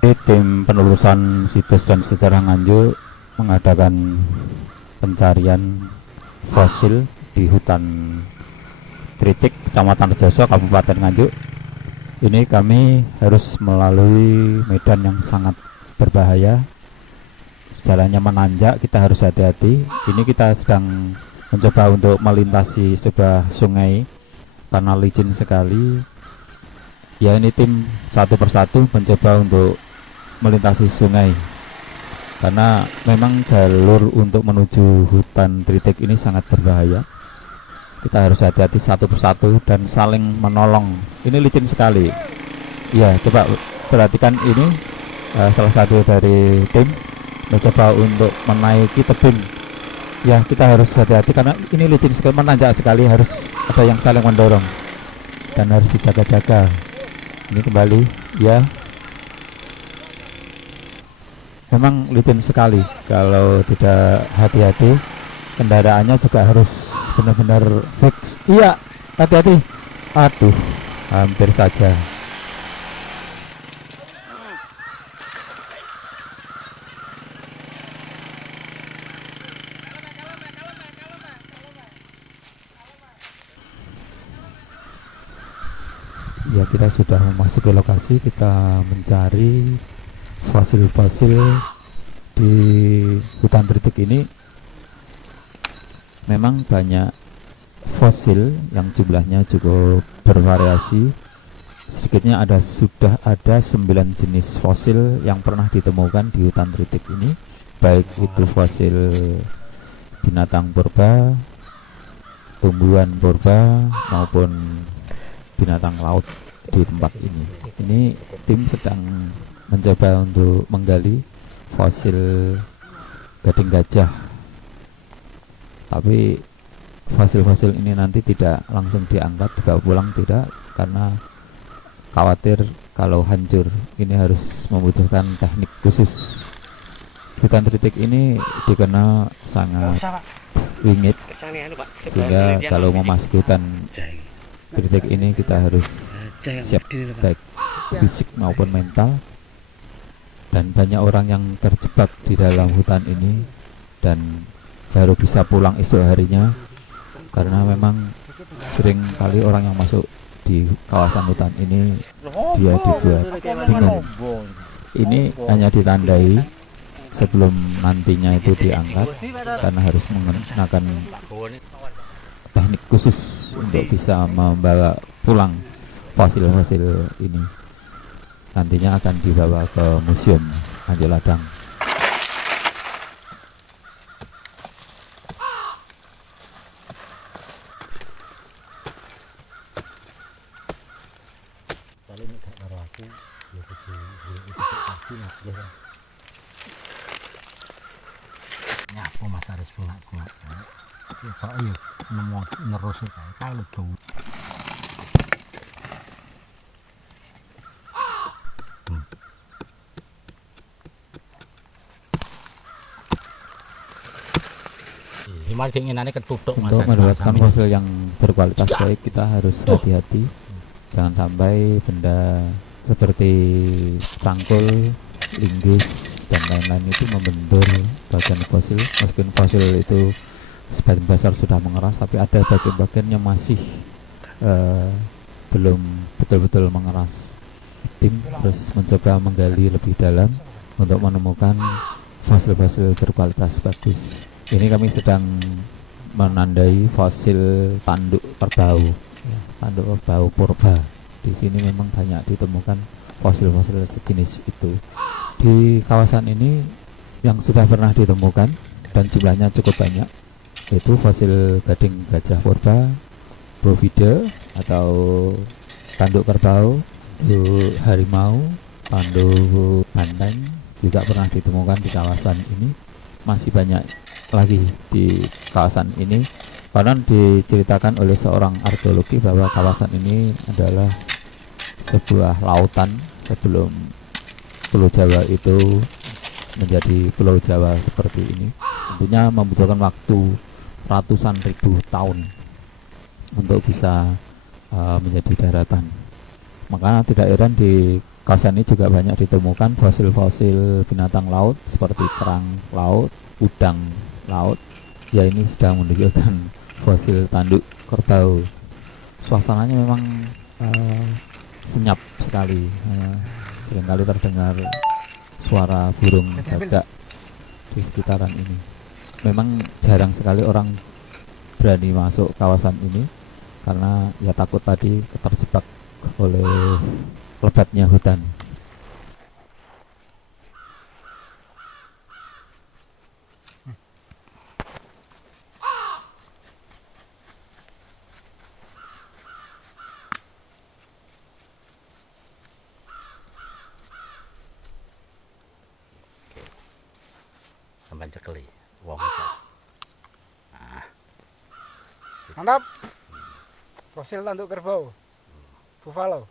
Tim penelusuran situs dan sejarah Nganjuk mengadakan pencarian fosil di hutan Tritik, Kecamatan Rejoso, Kabupaten Nganjuk. Ini kami harus melalui medan yang sangat berbahaya, jalannya menanjak, kita harus hati-hati. Ini kita sedang mencoba untuk melintasi sebuah sungai karena licin sekali. Ya, ini tim satu persatu mencoba untuk melintasi sungai karena memang jalur untuk menuju hutan Tritik ini sangat berbahaya. Kita harus hati-hati satu persatu dan saling menolong. Ini licin sekali. Ya, coba perhatikan ini. Salah satu dari tim mencoba untuk menaiki tebing. Ya, kita harus hati-hati karena ini licin sekali, menanjak sekali, harus ada yang saling mendorong dan harus dijaga-jaga. Ini kembali, ya. Memang licin sekali, kalau tidak hati-hati kendaraannya juga harus benar-benar fix. Iya, hati-hati. Aduh, hampir saja. Ya, kita sudah memasuki lokasi, kita mencari fosil-fosil di hutan Tritik ini. Memang banyak fosil yang jumlahnya cukup bervariasi. Sedikitnya sudah ada 9 jenis fosil yang pernah ditemukan di hutan Tritik ini, baik itu fosil binatang purba, tumbuhan purba maupun binatang laut di tempat ini. Ini tim sedang mencoba untuk menggali fosil gading gajah, tapi fosil-fosil ini nanti tidak langsung diangkat dibawa pulang, tidak, karena khawatir kalau hancur. Ini harus membutuhkan teknik khusus. Hutan Tritik ini dikenal sangat wingit, sehingga kalau memasuki hutan Tritik ini kita harus siap baik fisik maupun mental. Dan banyak orang yang terjebak di dalam hutan ini dan baru bisa pulang esok harinya, karena memang sering kali orang yang masuk di kawasan hutan ini dia dibuat bingung. Ini hanya ditandai sebelum nantinya itu diangkat, karena harus menggunakan teknik khusus untuk bisa membawa pulang fosil-fosil ini. Nantinya akan dibawa ke Museum Nganjuk Ladang. Nyapo Mas Aris pulang-pulang. Kok iya nemu nerus kae lucu. Mari keinginannya ketutup Mas. Untuk mendapatkan fosil yang berkualitas baik, kita harus hati-hati. Jangan sampai benda seperti cangkul, linggis, dan lain-lain itu membentur bagian fosil. Meskipun fosil itu sebagian besar sudah mengeras, tapi ada bagian-bagian yang masih belum betul-betul mengeras. Tim terus mencoba menggali lebih dalam untuk menemukan fosil-fosil berkualitas bagus. Ini kami sedang menandai fosil tanduk kerbau, tanduk kerbau purba. Di sini memang banyak ditemukan fosil-fosil sejenis itu. Di kawasan ini yang sudah pernah ditemukan dan jumlahnya cukup banyak, yaitu fosil gading gajah purba, bovide atau tanduk kerbau, harimau, tanduk banteng juga pernah ditemukan di kawasan ini. Masih banyak lagi di kawasan ini, karena diceritakan oleh seorang arkeologi bahwa kawasan ini adalah sebuah lautan sebelum Pulau Jawa itu menjadi Pulau Jawa seperti ini. Tentunya membutuhkan waktu ratusan ribu tahun untuk bisa menjadi daratan. Maka tidak heran di kawasan ini juga banyak ditemukan fosil-fosil binatang laut seperti kerang laut, udang laut. Ya, ini sedang menunjukkan fosil tanduk kerbau. Suasananya memang senyap sekali. Seringkali terdengar suara burung gagak di sekitaran ini. Memang jarang sekali orang berani masuk kawasan ini karena ya takut tadi terjebak oleh lebatnya hutan. Sampai cekeli wong itu. Mantap. Fosil tanduk kerbau. Buffalo.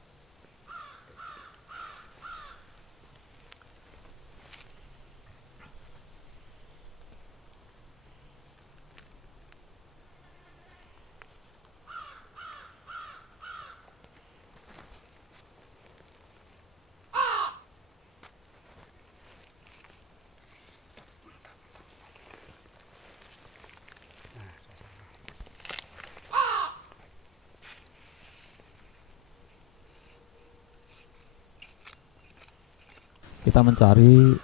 Kita mencari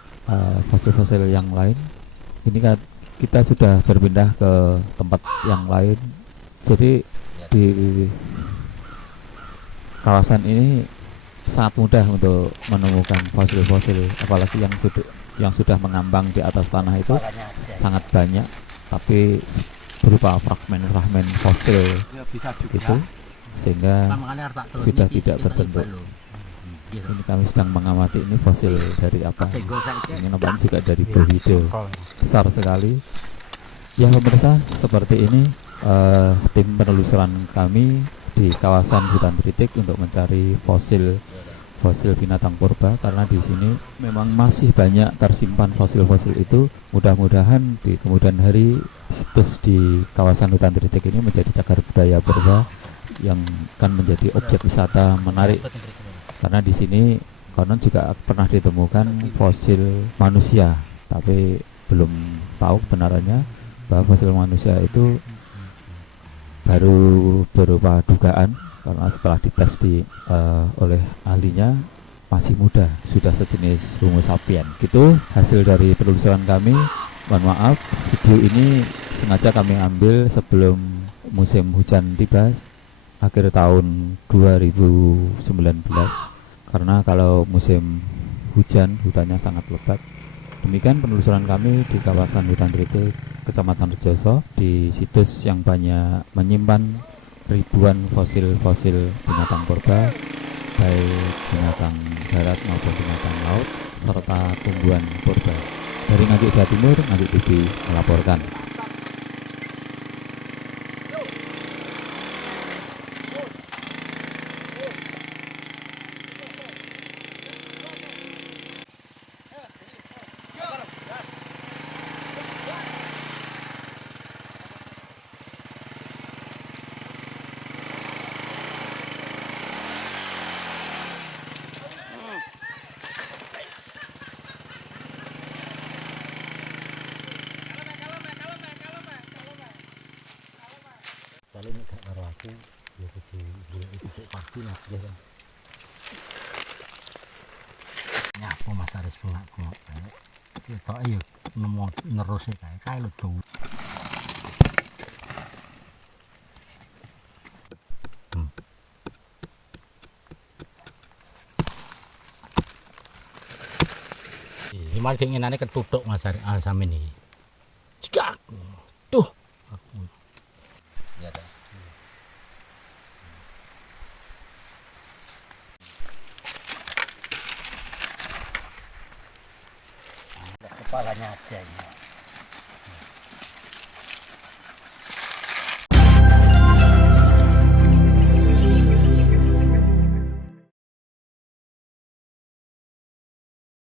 fosil-fosil yang lain. Ini kan kita sudah berpindah ke tempat yang lain. Jadi di kawasan ini sangat mudah untuk menemukan fosil-fosil, apalagi yang sudah mengambang di atas tanah itu sangat banyak, tapi berupa fragmen-fragmen fosil itu, sehingga sudah tidak berbentuk. Ini kami sedang mengamati ini fosil dari apa. Ini nampaknya juga dari bohido, besar sekali. Ya pemirsa, seperti ini tim penelusuran kami di kawasan hutan Tritik untuk mencari fosil binatang purba, karena di sini memang masih banyak tersimpan fosil-fosil itu. Mudah-mudahan di kemudian hari situs di kawasan hutan Tritik ini menjadi cagar budaya purba yang akan menjadi objek wisata menarik. Karena di sini konon juga pernah ditemukan fosil manusia, tapi belum tahu kebenarannya bahwa fosil manusia itu baru berupa dugaan, karena setelah dites oleh ahlinya masih muda, sudah sejenis Homo sapien. Itu hasil dari penelusuran kami. Mohon maaf, video ini sengaja kami ambil sebelum musim hujan tiba, akhir tahun 2019, karena kalau musim hujan hutannya sangat lebat. Demikian penelusuran kami di kawasan hutan Tritik, Kecamatan Rejoso, di situs yang banyak menyimpan ribuan fosil-fosil binatang purba, baik binatang darat maupun binatang laut, serta tumbuhan purba. Dari Nganjuk Jawa Timur, Nganjuk TV melaporkan. Kalau ini gak karo aku, ya kudu boleh itu pasti lah ya kan. Nyapu Mas Aris bengak-bengok. Ketok ya nemu nerus kae lho tuh. Ini malah keinginannya ketutuk Mas Aris samin iki. Cedak. Tuh. Ya dah. Kepalanya aja ini.